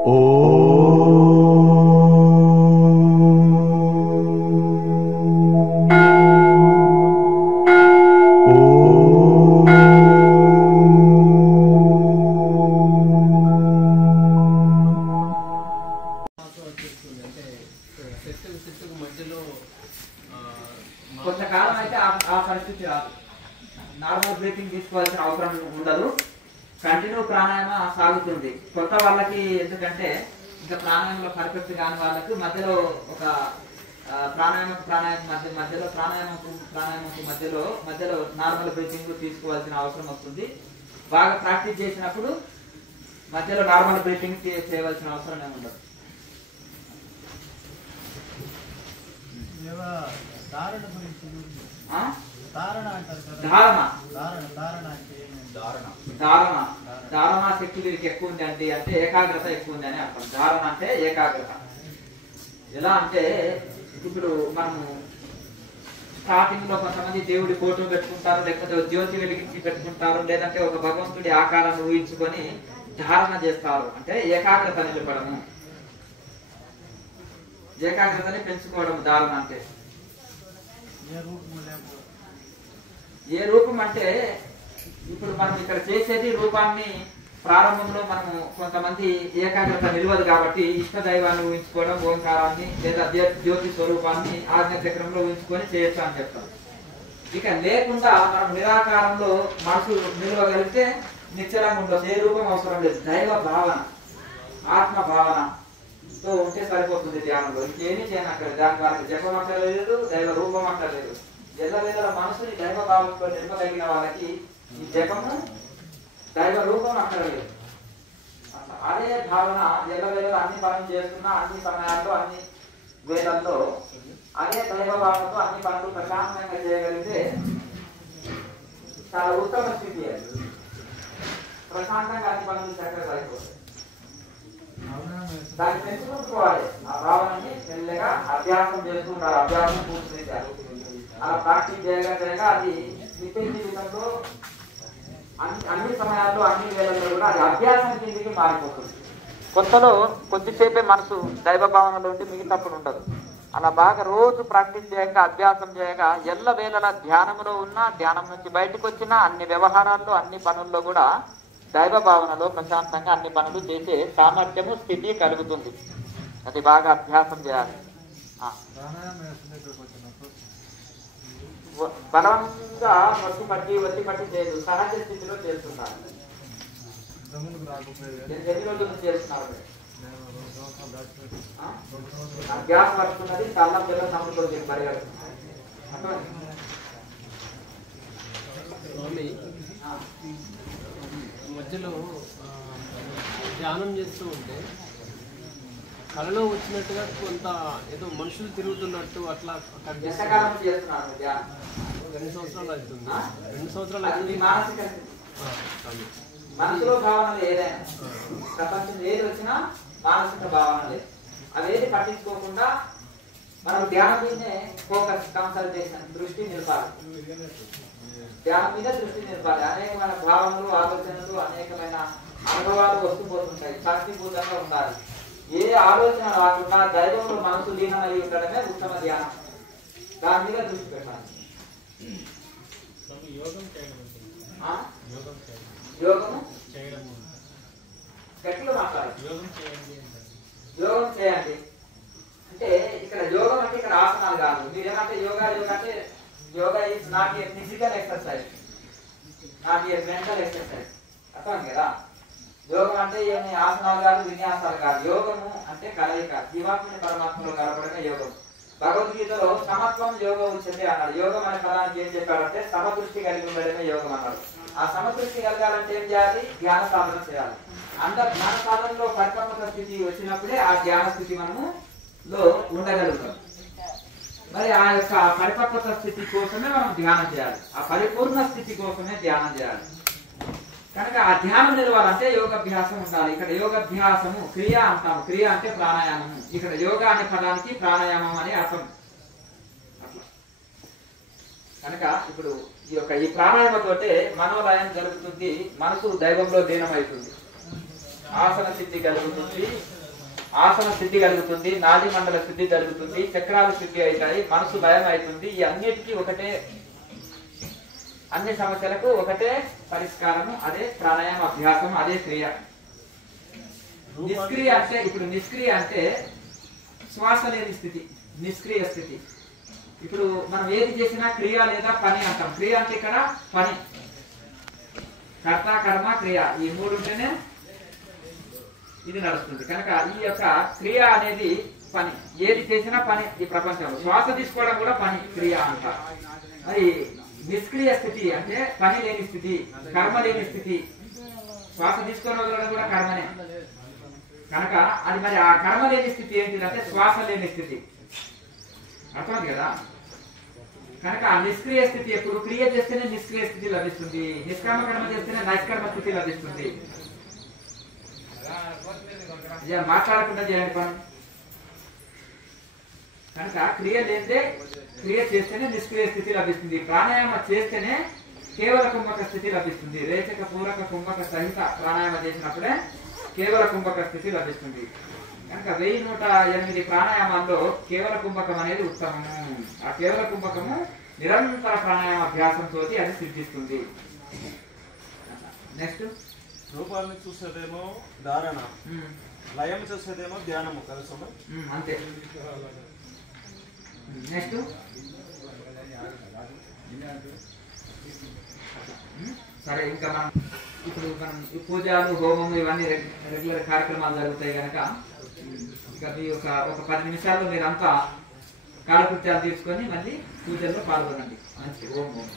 కొంతకాలం అయితే ఆ పరిస్థితి రాదు. నార్మల్ బ్రీతింగ్ తీసుకోవాల్సిన అవసరం ఉండదు. కంటిన్యూ ప్రాణాయామ సాగుతుంది. కొత్త వాళ్ళకి ఎందుకంటే ఇంకా ప్రాణాయామంలో పర్ఫెక్ట్ కాని వాళ్ళకి మధ్యలో ఒక ప్రాణాయామం మధ్యలో నార్మల్ బ్రీతింగ్ తీసుకోవాల్సిన అవసరం వస్తుంది. బాగా ప్రాక్టీస్ చేసినప్పుడు మధ్యలో నార్మల్ బ్రీతింగ్ చేయవలసిన అవసరం ఏమి ఉండదు. ధారణ శక్తి వీరికి ఎక్కువ ఉంది అంటే ఏకాగ్రత ఎక్కువ ఉంది అని అర్థం. ధారణ అంటే ఏకాగ్రత. ఎలా అంటే ఇప్పుడు మనము స్టార్టింగ్ లో కొంతమంది దేవుడి ఫోటో పెట్టుకుంటారు, లేకపోతే జ్యోతి వెలిగించి పెట్టుకుంటారు, లేదంటే ఒక భగవంతుడి ఆకారాన్ని ఊహించుకొని ధారణ చేస్తారు. అంటే ఏకాగ్రత నిలపడము, ఏకాగ్రతని పెంచుకోవడం ధారణ అంటే. ఏ రూపం అంటే ఇప్పుడు మనం ఇక్కడ చేసేది రూపాన్ని ప్రారంభంలో మనము కొంతమంది ఏకాగ్రత నిలవదు కాబట్టి ఇష్టదైవాన్ని ఊహించుకోవడం, ఓంకారాన్ని లేదా జ్యోతి స్వరూపాన్ని ఆజ్ఞ చక్రంలో ఊహించుకొని చేయొచ్చు అని చెప్తాం. ఇక లేకుండా మనం నిరాకారంలో మనసు నిలవగలిగితే నిశ్చలంగా ఉండదు. ఏ రూపం అవసరం లేదు. దైవ భావన, ఆత్మ భావనతో ఉంటే సరిపోతుంది ధ్యానంలో. ఇంకేమీ చేయనక్కర్లేదు. దాని వాళ్ళకి జపం అక్కర్లేదు, దైవ రూపం అక్కర్లేదు. ఎల్లవేళ మనసుని దైవ భావంతో నింపగలిగిన వాళ్ళకి ఈ జపము దైవ రూపం అక్కర్లేదు. అదే భావన ఎల్లవేళ అన్ని పనులు చేస్తున్నా, అన్ని సమయాల్లో, అన్ని వేళల్లో అదే దైవ భావనతో అన్ని పనులు ప్రశాంతంగా చేయగలిగితే చాలా ఉత్తమ స్థితి. అది ప్రశాంతంగా అన్ని పనులు చక్కగా అయిపోతాయి. దాన్ని పెంచుకోవాలి. ఆ భావనని మెల్లగా అభ్యాసం చేస్తున్నారు. అభ్యాసం పూర్తి చేశారు. అలా ప్రాక్టీస్ చేయగా అది నిత్య జీవితంలో అన్ని సమయాల్లో, అన్ని వేళల్లో కూడా అది అభ్యాసం కిందికి మారిపోతుంది. కొత్తలో కొద్దిసేపే మనసు దైవ భావనలో ఉండి మిగతాప్పుడు ఉండదు. అలా బాగా రోజు ప్రాక్టీస్ చేయక, అభ్యాసం చేయగా ఎల్ల వేళల ధ్యానంలో ఉన్నా, ధ్యానం నుంచి బయటకు వచ్చినా, అన్ని వ్యవహారాల్లో, అన్ని పనుల్లో కూడా దైవ భావనలో ప్రశాంతంగా అన్ని పనులు చేసే సామర్థ్యము, స్థితి కలుగుతుంది. అది బాగా అభ్యాసం చేయాలి. బలవంగా వత్తి పట్టి చేయదు. సహజ స్థితిలో చేస్తున్నారు. ఎన్ని రోజుల నుంచి చేస్తున్నారు? గ్యాస్ పడుతున్నది, కళ్ళ పిల్ల సముద్రం పరిగెడు. మధ్యలో ధ్యానం చేస్తూ ఉంటే కళలో వచ్చినట్టుగా కొంత ఏదో మనుషులు తిరుగుతున్నట్టు అట్లా 2 సంవత్సరాలు అవుతుంది. 2 సంవత్సరాలు అవుతుంది. మనసులో భావనలు ఏదైనా ప్రపంచం ఏది వచ్చినా మానసిక భావనలే. అవేది పట్టించుకోకుండా మనం ధ్యానం మీదనే ఫోకస్, కాన్సన్ట్రేషన్, దృష్టి నిలపాలి. ధ్యానం మీద దృష్టి నిలపాలి. అనేకమైన భావనలు, ఆలోచనలు, అనేకమైన అనుభవాలు వస్తూ పోతుంటాయి. శాంతిభూతంగా ఉండాలి. ఏ ఆలోచన రాకుండా దైవంలో మనసు లీనమై ఉండడమే ఉత్తమ ధ్యానం. దాని మీద దృష్టి పెట్టాలి. యోగము గట్టిగా మాట్లాడాలి. యోగం చేయండి అంటే ఇక్కడ యోగం అంటే ఇక్కడ ఆసనాలు కాదు. మీరేమంటే యోగా అంటే yoga is not a physical exercise, not a mental exercise. అర్థం కదా? యోగం అంటే ఏమి ఆసనాలు కాదు, విన్యాసాలు కాదు. యోగము అంటే కలయిక, జీవాత్మని పరమాత్మలో కలపడమే యోగం. భగవద్గీతలో సమత్వం యోగం ఉచ్యతే అన్నాడు. యోగం అనే పదానికి ఏం చెప్పాడంటే సమదృష్టి కలిగి ఉండడమే యోగం అన్నాడు. ఆ సమదృష్టి కలగాలంటే ఏం చేయాలి? ధ్యాన సాధన చేయాలి. ధ్యాన సాధనలో పరిపక్వత స్థితి వచ్చినప్పుడే ఆ ధ్యాన స్థితి మనము లో ఉండగలుగుతాం. మరి ఆ యొక్క పరిపక్వత స్థితి కోసమే మనం ధ్యానం చేయాలి. ఆ పరిపూర్ణ స్థితి కోసమే ధ్యానం చేయాలి. కనుక ఆ ధ్యానం నిలవాలంటే యోగాభ్యాసం ఉండాలి. ఇక్కడ యోగాభ్యాసము క్రియ అంటాము. క్రియ అంటే ప్రాణాయామము. ఇక్కడ యోగా అనే పదానికి ప్రాణాయామం అని అర్థం. అట్లా కనుక ఇప్పుడు ఈ ప్రాణాయామతోటే మనోలయం జరుగుతుంది. మనసు దైవంలో లీనమవుతుంది. ఆసన సిద్ధి కలుగుతుంది, ఆసన సిద్ధి కలుగుతుంది, నాది మండల శుద్ధి జరుగుతుంది, చక్రాలు శుద్ధి అవుతాయి, మనసు భయం అవుతుంది. ఈ అన్నిటికీ ఒకటే, అన్ని సమస్యలకు ఒకటే పరిష్కారము, అదే ప్రాణాయామ అభ్యాసం, అదే క్రియ. నిష్క్రియ అంటే, ఇప్పుడు నిష్క్రియ అంటే శ్వాస లేని స్థితి, నిష్క్రియ స్థితి. ఇప్పుడు మనం ఏది చేసినా క్రియ లేదా పని అంటాం. క్రియ అంటే ఇక్కడ పని, కర్త కర్మ క్రియ, ఈ మూడు ఉంటేనే ఇది నడుస్తుంది. కనుక ఈ యొక్క క్రియ అనేది పని, ఏది చేసినా పని ఈ ప్రపంచంలో. శ్వాస తీసుకోవడం కూడా పని, క్రియ అంటారు. మరి నిష్క్రియ స్థితి అంటే పని లేని స్థితి, కర్మ లేని స్థితి. శ్వాస తీసుకొని వదలడం కూడా కర్మనే. కనుక అది మరి ఆ కర్మ లేని స్థితి ఏంటిదంటే శ్వాస లేని స్థితి. అర్థమైంది కదా? కనుక ఆ నిష్క్రియ స్థితి ఎప్పుడు క్రియ చేస్తేనే నిష్క్రియ స్థితి లభిస్తుంది, నిష్కర్మ కర్మ చేస్తేనే నైష్కర్మ స్థితి లభిస్తుంది. మాట్లాడకుండా చేయండి పని. కనుక క్రియ లేదే, క్రియ చేస్తేనే నిష్క్రియ స్థితి లభిస్తుంది. ప్రాణాయామ చేస్తేనే కేవల కుంభక స్థితి లభిస్తుంది. రేచక పూరక కుంభక సహిత ప్రాణాయామ చేసినప్పుడే కేవల కుంభక స్థితి లభిస్తుంది. కనుక 1108 ప్రాణాయామాల్లో కేవల కుంభకం అనేది ఉత్తమము. ఆ కేవల కుంభకము నిరంతర ప్రాణాయామ అభ్యాసంతో అది సిద్ధిస్తుంది. నెక్స్ట్ రూపాన్ని చూసేదేమో ధారణ, లయం చూసేదేమో ధ్యానము కదా. అంతే. నెక్స్ట్ సరే, ఇంకా మనం ఇప్పుడు ఈ పూజలు హోమం ఇవన్నీ రెగ్యులర్ కార్యక్రమాలు జరుగుతాయి కనుక ఇక మీ ఒక 10 నిమిషాల్లో మీరంతా కాలకృత్యాలు తీసుకొని మళ్ళీ పూజల్లో పాల్గొనండి. మంచి ఓం ఓం.